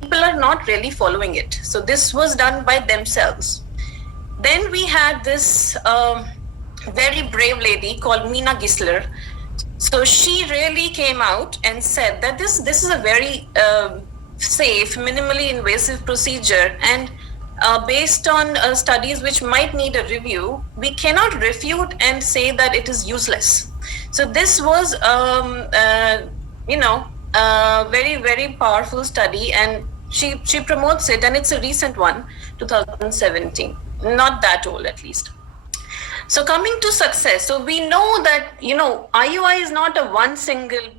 people are not really following it. So this was done by themselves. Then we had this very brave lady called Mina Gisler. So she really came out and said that this is a very safe, minimally invasive procedure, and based on studies which might need a review, we cannot refute and say that it is useless. So this was, very, very powerful study, and she promotes it, and it's a recent one, 2017, not that old at least. So coming to success, so we know that IUI is not a one single.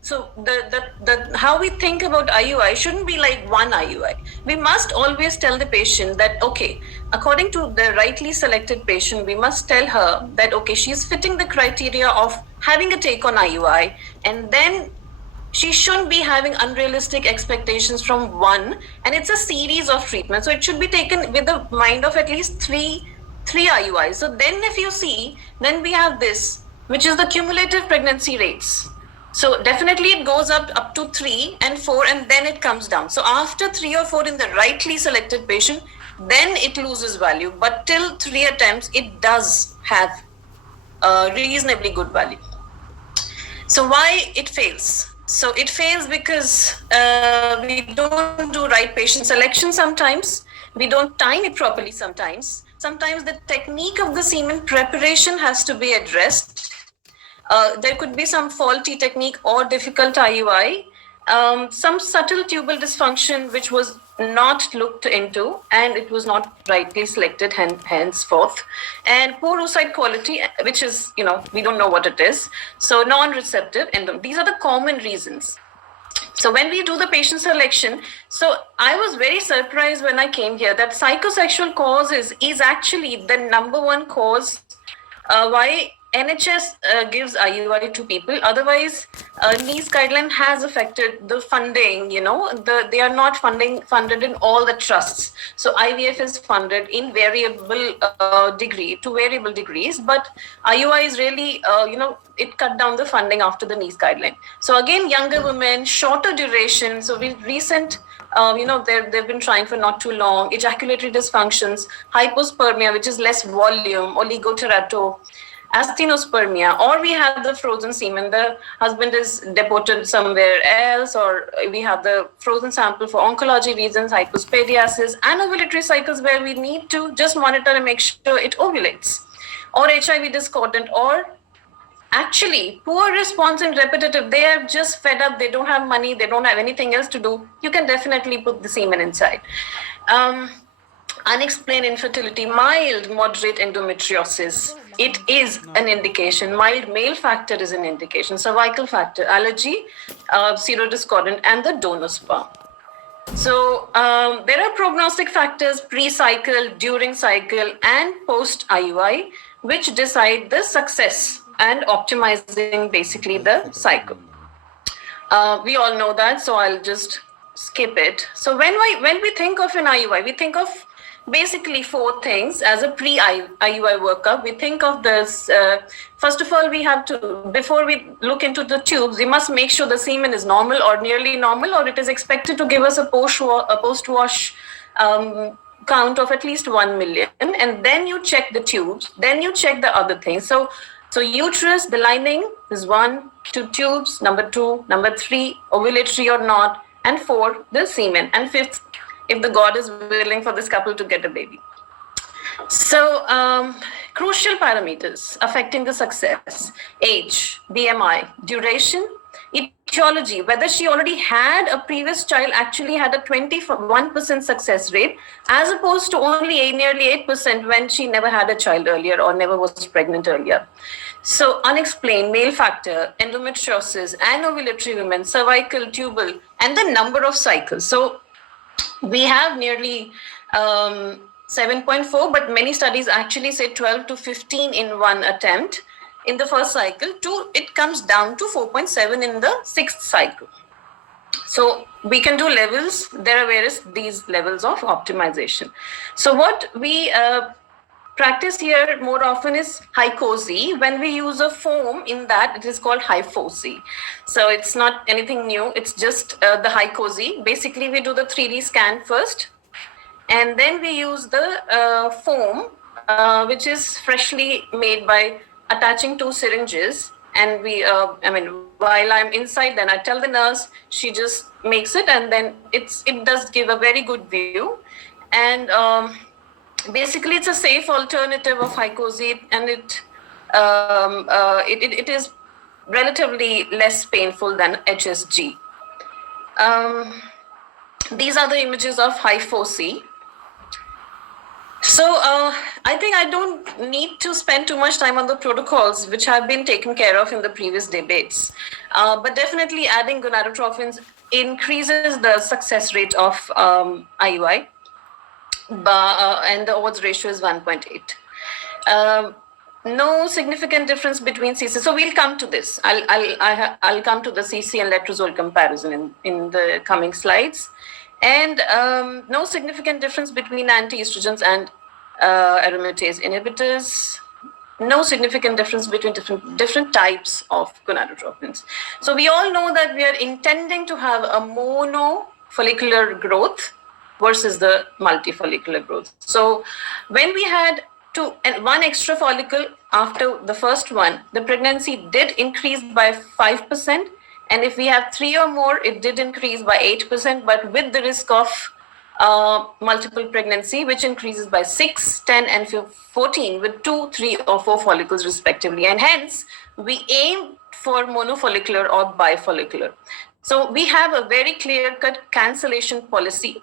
So the how we think about IUI shouldn't be like one IUI. We must always tell the patient that, okay, according to the rightly selected patient, we must tell her that, okay, she's fitting the criteria of having a take on IUI, and then she shouldn't be having unrealistic expectations from one, and it's a series of treatments. So it should be taken with the mind of at least three IUIs. So then if you see, then we have this, which is the cumulative pregnancy rates. So definitely it goes up to 3 and 4, and then it comes down. So after 3 or 4 in the rightly selected patient, then it loses value. But till 3 attempts, it does have a reasonably good value. So why it fails? So it fails because we don't do right patient selection sometimes. We don't time it properly sometimes. Sometimes the technique of the semen preparation has to be addressed. There could be some faulty technique or difficult IUI, some subtle tubal dysfunction which was not looked into, and it was not rightly selected henceforth, and poor oocyte quality, which is, we don't know what it is, so non-receptive, and these are the common reasons. So when we do the patient selection, so I was very surprised when I came here that psychosexual causes is actually the number one cause why NHS gives IUI to people. Otherwise, NICE guideline has affected the funding. They are not funded in all the trusts. So IVF is funded in variable degree to variable degrees, but IUI is really, it cut down the funding after the NICE guideline. So again, younger women, shorter duration. So recent. They've been trying for not too long. Ejaculatory dysfunctions, hypospermia, which is less volume, oligoteratosis, asthenospermia, or we have the frozen semen. The husband is deported somewhere else, or we have the frozen sample for oncology reasons, hypospadiasis, and ovulatory cycles where we need to just monitor and make sure it ovulates, or HIV discordant, or actually poor response in repetitive. They are just fed up. They don't have money. They don't have anything else to do. You can definitely put the semen inside. Unexplained infertility, mild, moderate endometriosis. It is an indication. Mild male factor is an indication. Cervical factor, allergy, serodiscordant, and the donor sperm. So there are prognostic factors pre-cycle, during cycle, and post-IUI, which decide the success and optimizing basically the cycle. We all know that, so I'll just skip it. So when we think of an IUI, we think of basically 4 things as a pre-IUI workup. We think of this, first of all, we have to, before we look into the tubes, we must make sure the semen is normal or nearly normal, or it is expected to give us a post-wash count of at least 1 million. And then you check the tubes, then you check the other things. So uterus, the lining is 1, 2 tubes, number 2, number 3, ovulatory or not, and 4, the semen, and 5th, if the God is willing for this couple to get a baby. So crucial parameters affecting the success: age, BMI, duration, etiology, whether she already had a previous child, actually had a 21% success rate, as opposed to only nearly 8% when she never had a child earlier or never was pregnant earlier. So unexplained male factor, endometriosis, and ovulatory women, cervical, tubal, and the number of cycles. So we have nearly 7.4, but many studies actually say 12 to 15 in one attempt in the first cycle. It comes down to 4.7 in the 6th cycle. So we can do levels. There are these levels of optimization. So what we practice here more often is hycosi. When we use a foam in that, it is called hyphosi. So it's not anything new. It's just the hycosi. Basically, we do the 3D scan first, and then we use the foam, which is freshly made by attaching 2 syringes. And while I'm inside, then I tell the nurse, she just makes it, and then it does give a very good view. And basically, it's a safe alternative of hycosi, and it is relatively less painful than HSG. These are the images of hyphosi. So I think I don't need to spend too much time on the protocols, which have been taken care of in the previous debates. But definitely adding gonadotrophins increases the success rate of IUI, and the odds ratio is 1.8. No significant difference between CC. So we'll come to this. I'll come to the CC and letrozole comparison in the coming slides. And no significant difference between anti-estrogens and aromatase inhibitors. No significant difference between different types of gonadotrophins. So we all know that we are intending to have a monofollicular growth versus the multifollicular growth. So when we had one extra follicle after the first one, the pregnancy did increase by 5%. And if we have 3 or more, it did increase by 8%, but with the risk of multiple pregnancy, which increases by 6, 10, and 14 with 2, 3, or 4 follicles respectively. And hence, we aim for monofollicular or bifollicular. So we have a very clear-cut cancellation policy.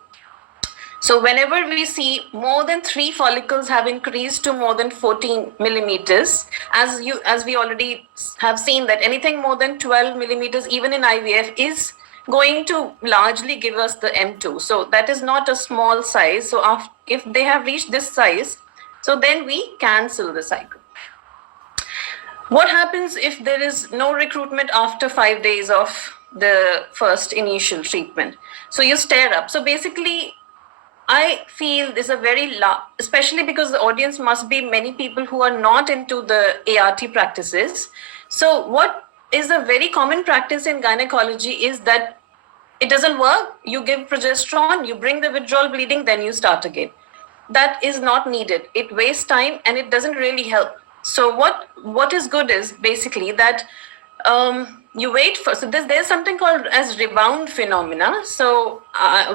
So whenever we see more than 3 follicles have increased to more than 14 millimeters, as we already have seen that anything more than 12 millimeters, even in IVF, is going to largely give us the M2. So that is not a small size. So if they have reached this size, so then we cancel the cycle. What happens if there is no recruitment after 5 days of the first initial treatment? So you stir up. So basically, I feel this is a very especially because the audience must be many people who are not into the ART practices. So what is a very common practice in gynecology is that it doesn't work. You give progesterone, you bring the withdrawal bleeding, then you start again. That is not needed. It wastes time and it doesn't really help. So what is good is basically that you wait for, so there's something called as rebound phenomena. So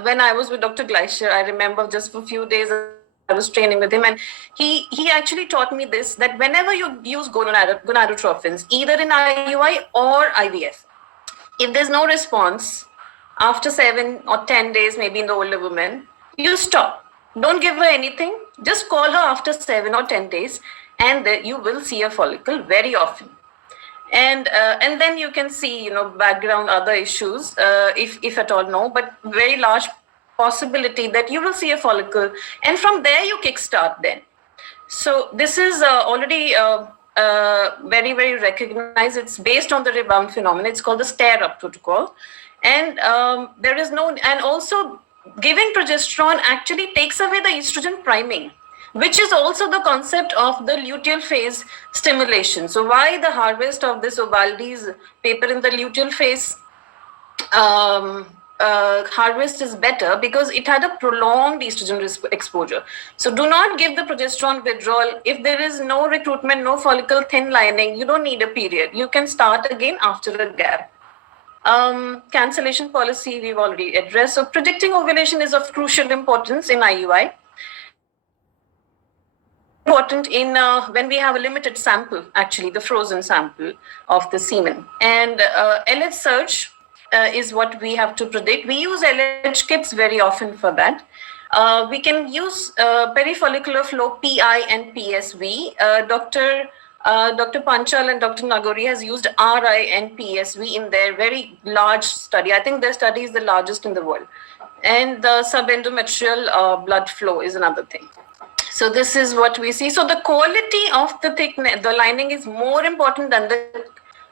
when I was with Dr. Gleicher, I remember just for a few days I was training with him, and he actually taught me this, that whenever you use gonadotrophins, either in IUI or IVF, if there's no response after 7 or 10 days, maybe in the older woman, you stop. Don't give her anything. Just call her after 7 or 10 days, and you will see a follicle very often. And then you can see, background other issues, if at all no, but very large possibility that you will see a follicle, and from there you kickstart then. So this is already very, very recognized. It's based on the rebound phenomenon. It's called the stir-up protocol. And there is no, and also giving progesterone actually takes away the estrogen priming, which is also the concept of the luteal phase stimulation. So why the harvest of this Ubaldi's paper in the luteal phase harvest is better, because it had a prolonged estrogen exposure. So do not give the progesterone withdrawal. If there is no recruitment, no follicle thin lining, you don't need a period. You can start again after a gap. Cancellation policy we've already addressed. So predicting ovulation is of crucial importance in IUI. Important in when we have a limited sample, actually the frozen sample of the semen. And LH search is what we have to predict. We use LH kits very often for that. We can use perifollicular flow PI and PSV. Dr. Panchal and Dr. Nagori has used RI and PSV in their very large study. I think their study is the largest in the world. And the subendometrial blood flow is another thing. So this is what we see. So the quality of the thickness, the lining is more important than the,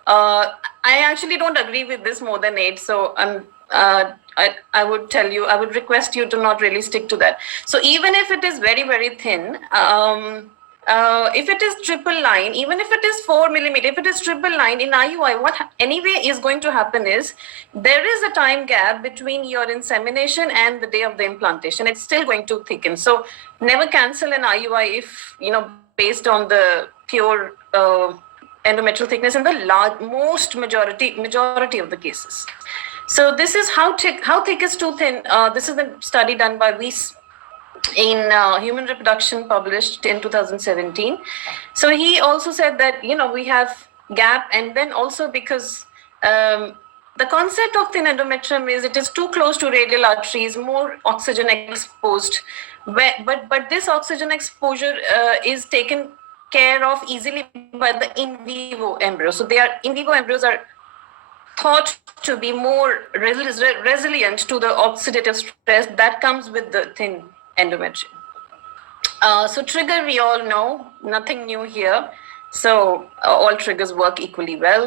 I actually don't agree with this more than 8. So I would tell you, I would request you to not really stick to that. So even if it is very, very thin, if it is triple line, even if it is 4 millimeter, if it is triple line in IUI, what anyway is going to happen is there is a time gap between your insemination and the day of the implantation. It's still going to thicken. So never cancel an IUI if, based on the pure endometrial thickness in the most majority of the cases. So this is how thick is too thin. This is a study done by Weiss in Human Reproduction, published in 2017. So he also said that, we have gap, and then also because the concept of thin endometrium is it is too close to radial arteries, more oxygen exposed. But this oxygen exposure is taken care of easily by the in vivo embryos. So in vivo embryos are thought to be more resilient to the oxidative stress that comes with the thin endometrium. So trigger, we all know, nothing new here. So all triggers work equally well.